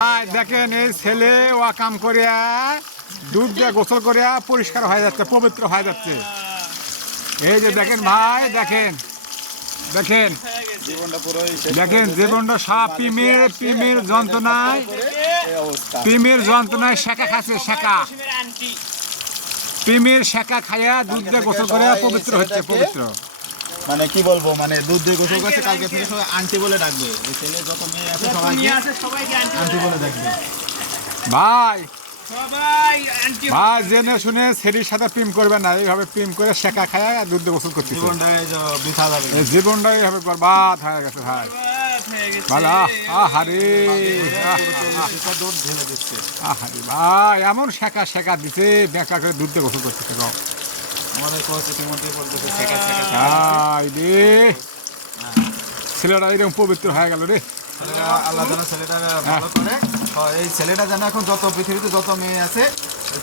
দেখেন এই ছেলে ও কাম করিয়া দুধ দিয়ে গোসল করিয়া পরিষ্কার হয়ে যাচ্ছে, পবিত্র হয়ে যাচ্ছে। এই যে দেখেন ভাই, দেখেন দেখেন দেখেন জীবনটা সব পিমের যন্ত্রণায়, শেখা খাচ্ছে, পিমের শেখা খাইয়া দুধ দিয়ে গোসল করিয়া পবিত্র হচ্ছে, পবিত্র। মানে কি বলবো, মানে দুধ দিয়ে গোসল করছে, কালকে থেকে সবাই আন্টি বলে ডাকবে। এই ছেলে যত মেয়ে আছে সবাইকে আন্টি বলে ডাকবে। ভাই ভাই জেনে শুনে ছেলের সাথে প্রেম করবে না, এইভাবে প্রেম করে শেখা খায়া দুধ দিয়ে গোসল করতে জীবনটা এইভাবে বরবাদ হয়ে গেছে ভাই। ভালো আহারে আহারে ভাই, এমন শেখা দিছে বেঁকা করে দুধ দিয়ে গোসল করতেছে। ছেলেটা এরকম পবিত্র হয়ে গেল রে। আল্লাহ যেন ছেলেটা ভালো করে, এই ছেলেটা যেন এখন যত পৃথিবীতে যত মেয়ে আছে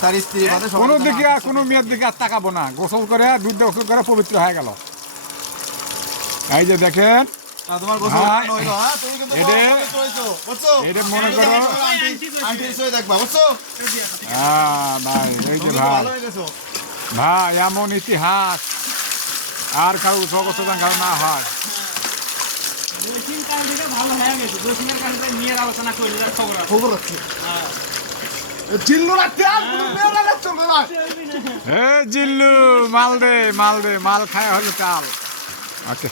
তার স্ত্রী বাদে কোনো দিকে আর কোনো মেয়ের দিকে আর তাকাবো না, গোসল করে দুধ দিয়ে গোসল করে পবিত্র হয়ে গেল। এই যে দেখেন তোমার গোসল এটা মনে করো দেখবা, বুঝছো ভাই। এই যে ভাই ভাই, এমন ইতিহাস আর কারো জগৎ কারো না হয়। জিল্লু মাল দে, মাল খায় হলো চাল। আচ্ছা।